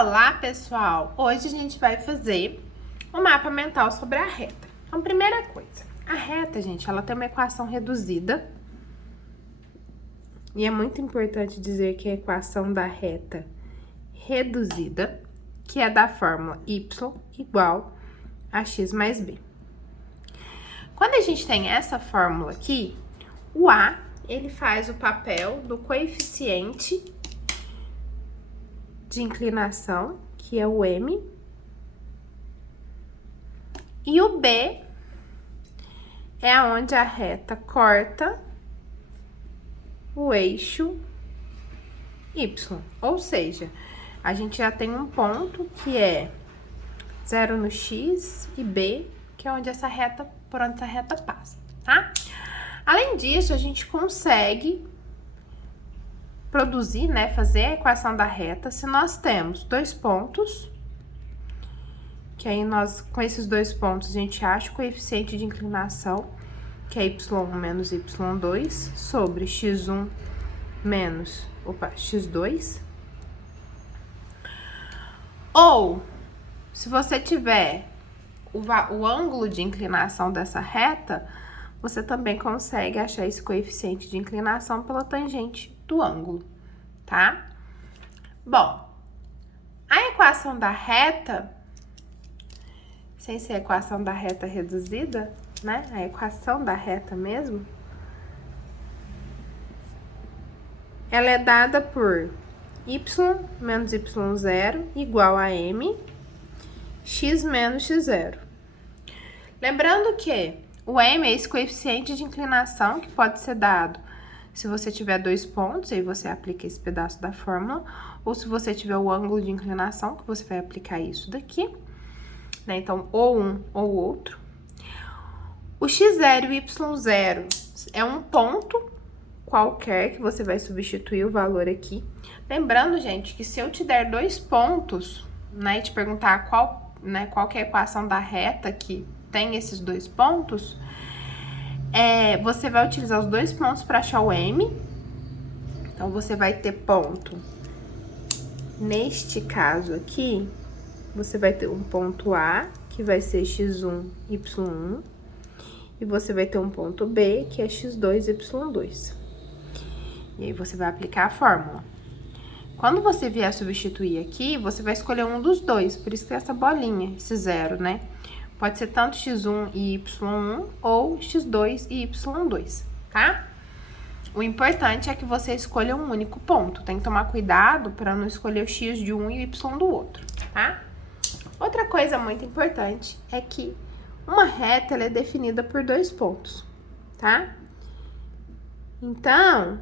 Olá, pessoal! Hoje a gente vai fazer um mapa mental sobre a reta. Então, primeira coisa, a reta, gente, ela tem uma equação reduzida. E é muito importante dizer que a equação da reta reduzida, que é da fórmula y igual a x mais b. Quando a gente tem essa fórmula aqui, o a, ele faz o papel do coeficiente de inclinação, que é o m, e o b é onde a reta corta o eixo y, ou seja, a gente já tem um ponto que é 0 no x e b, que é onde por onde essa reta passa, tá? Além disso, a gente consegue produzir, né, fazer a equação da reta se nós temos dois pontos, que aí com esses dois pontos a gente acha o coeficiente de inclinação, que é y1 menos y2, sobre x1 menos, x2. Ou, se você tiver o ângulo de inclinação dessa reta, você também consegue achar esse coeficiente de inclinação pela tangente do ângulo, tá? Bom, a equação da reta, sem ser a equação da reta reduzida, né? A equação da reta mesmo, ela é dada por y menos y0 igual a m, x menos x0. Lembrando que o m é esse coeficiente de inclinação que pode ser dado se você tiver dois pontos, aí você aplica esse pedaço da fórmula, ou se você tiver o ângulo de inclinação, que você vai aplicar isso daqui, né? Então, ou um ou outro. O x0 e o y0 é um ponto qualquer que você vai substituir o valor aqui. Lembrando, gente, que se eu te der dois pontos, né, e te perguntar qual que é a equação da reta que tem esses dois pontos, você vai utilizar os dois pontos para achar o m. Então, você vai ter ponto, neste caso aqui, você vai ter um ponto A, que vai ser x1, y1, e você vai ter um ponto B, que é x2, y2. E aí, você vai aplicar a fórmula. Quando você vier substituir aqui, você vai escolher um dos dois, por isso que tem essa bolinha, esse zero, né? Pode ser tanto x1 e y1 ou x2 e y2, tá? O importante é que você escolha um único ponto. Tem que tomar cuidado para não escolher o x de um e o y do outro, tá? Outra coisa muito importante é que uma reta ela é definida por dois pontos, tá? Então,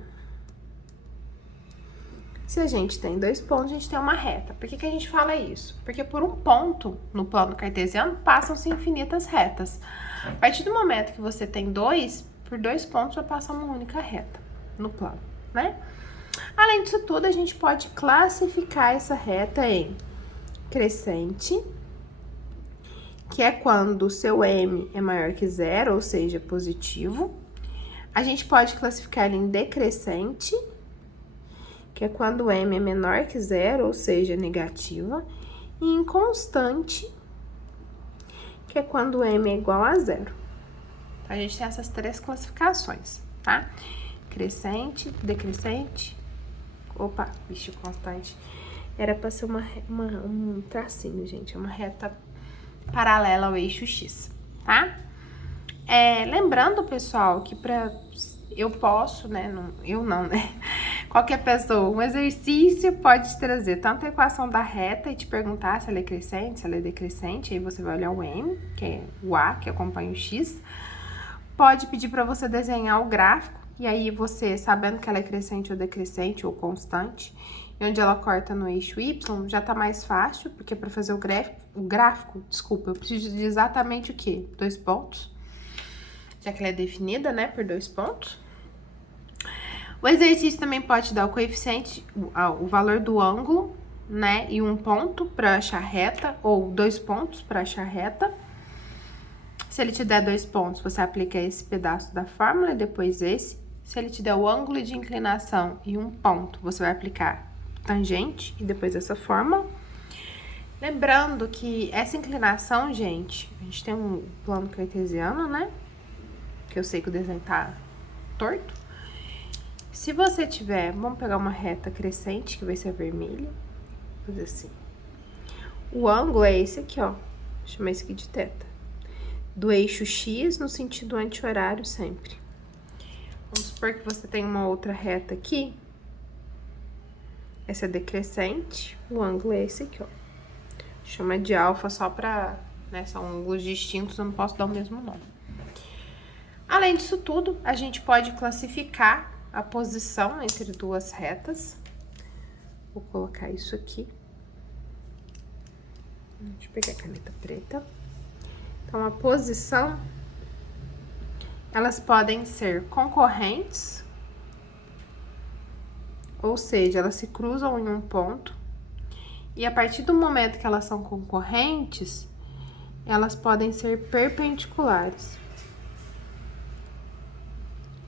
se a gente tem dois pontos, a gente tem uma reta. Por que a gente fala isso? Porque por um ponto no plano cartesiano passam-se infinitas retas. A partir do momento que você tem por dois pontos vai passar uma única reta no plano, né? Além disso tudo, a gente pode classificar essa reta em crescente, que é quando o seu m é maior que zero, ou seja, positivo. A gente pode classificar ele em decrescente, que é quando o m é menor que zero, ou seja, negativa, e em constante, que é quando o m é igual a zero. Então, a gente tem essas três classificações, tá? Crescente, decrescente, constante. Era para ser um tracinho, gente, uma reta paralela ao eixo x, tá? Lembrando, pessoal, que eu posso, né? Eu não, né? Qualquer pessoa, um exercício pode te trazer tanto a equação da reta e te perguntar se ela é crescente, se ela é decrescente, aí você vai olhar o m, que é o a, que acompanha o x. Pode pedir para você desenhar o gráfico, e aí você, sabendo que ela é crescente ou decrescente ou constante, e onde ela corta no eixo y, já tá mais fácil, porque para fazer o gráfico, eu preciso de exatamente o quê? Dois pontos, já que ela é definida, né, por dois pontos. O exercício também pode dar o coeficiente, o valor do ângulo, né, e um ponto para achar reta, ou dois pontos para achar reta. Se ele te der dois pontos, você aplica esse pedaço da fórmula e depois esse. Se ele te der o ângulo de inclinação e um ponto, você vai aplicar tangente e depois essa fórmula. Lembrando que essa inclinação, gente, a gente tem um plano cartesiano, né? Que eu sei que o desenho tá torto. Se você tiver, vamos pegar uma reta crescente, que vai ser a vermelha, fazer assim. O ângulo é esse aqui, ó, chamar esse aqui de θ. Do eixo X no sentido anti-horário sempre. Vamos supor que você tem uma outra reta aqui. Essa é decrescente, o ângulo é esse aqui, ó. Chama de alfa só pra, né, são ângulos distintos, eu não posso dar o mesmo nome. Além disso tudo, a gente pode classificar a posição entre duas retas. Vou colocar isso aqui. Deixa eu pegar a caneta preta. Então, a posição, elas podem ser concorrentes, ou seja, elas se cruzam em um ponto, e a partir do momento que elas são concorrentes, elas podem ser perpendiculares.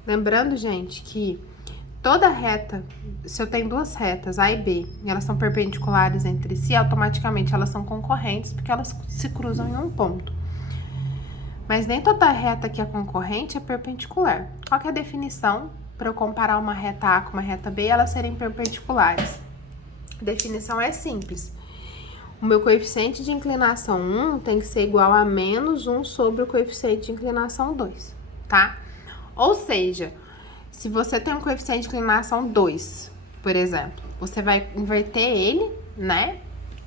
Lembrando, gente, que toda reta, se eu tenho duas retas, A e B, e elas são perpendiculares entre si, automaticamente elas são concorrentes, porque elas se cruzam em um ponto. Mas nem toda reta que é concorrente é perpendicular. Qual que é a definição para eu comparar uma reta A com uma reta B e elas serem perpendiculares? A definição é simples. O meu coeficiente de inclinação 1 tem que ser igual a menos 1 sobre o coeficiente de inclinação 2, tá? Ou seja, se você tem um coeficiente de inclinação 2, por exemplo, você vai inverter ele, né?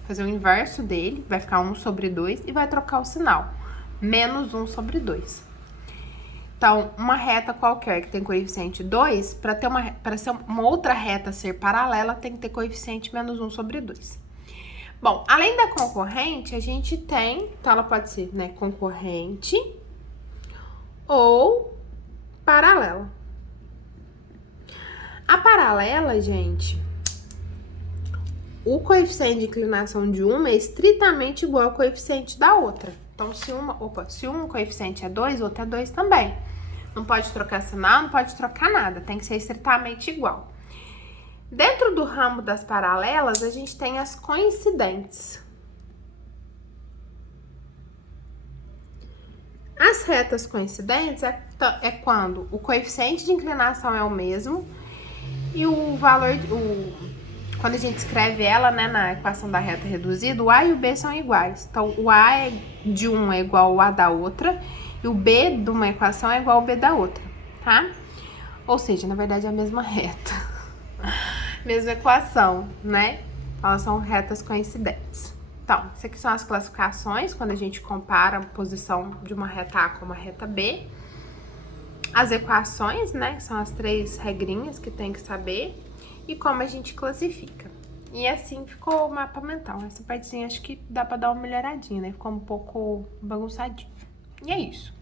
Fazer o inverso dele, vai ficar 1 sobre 2 e vai trocar o sinal. Menos 1 sobre 2. Então, uma reta qualquer que tem coeficiente 2, para ser uma outra reta ser paralela, tem que ter coeficiente menos 1 sobre 2. Bom, além da concorrente, a gente tem, então ela pode ser, né, concorrente ou paralela. A paralela, gente, o coeficiente de inclinação de uma é estritamente igual ao coeficiente da outra. Então, se um coeficiente é 2, o outro é 2 também. Não pode trocar sinal, não pode trocar nada, tem que ser estritamente igual. Dentro do ramo das paralelas, a gente tem as coincidentes. As retas coincidentes é quando o coeficiente de inclinação é o mesmo e o valor, quando a gente escreve ela, né, na equação da reta reduzida, o A e o B são iguais. Então, o A de um é igual ao A da outra, e o B de uma equação é igual ao B da outra, tá? Ou seja, na verdade, é a mesma reta. Mesma equação, né? Elas são retas coincidentes. Então, essas aqui são as classificações, quando a gente compara a posição de uma reta A com uma reta B. As equações, né, são as 3 regrinhas que tem que saber. E como a gente classifica. E assim ficou o mapa mental. Essa partezinha acho que dá pra dar uma melhoradinha, né? Ficou um pouco bagunçadinho. E é isso.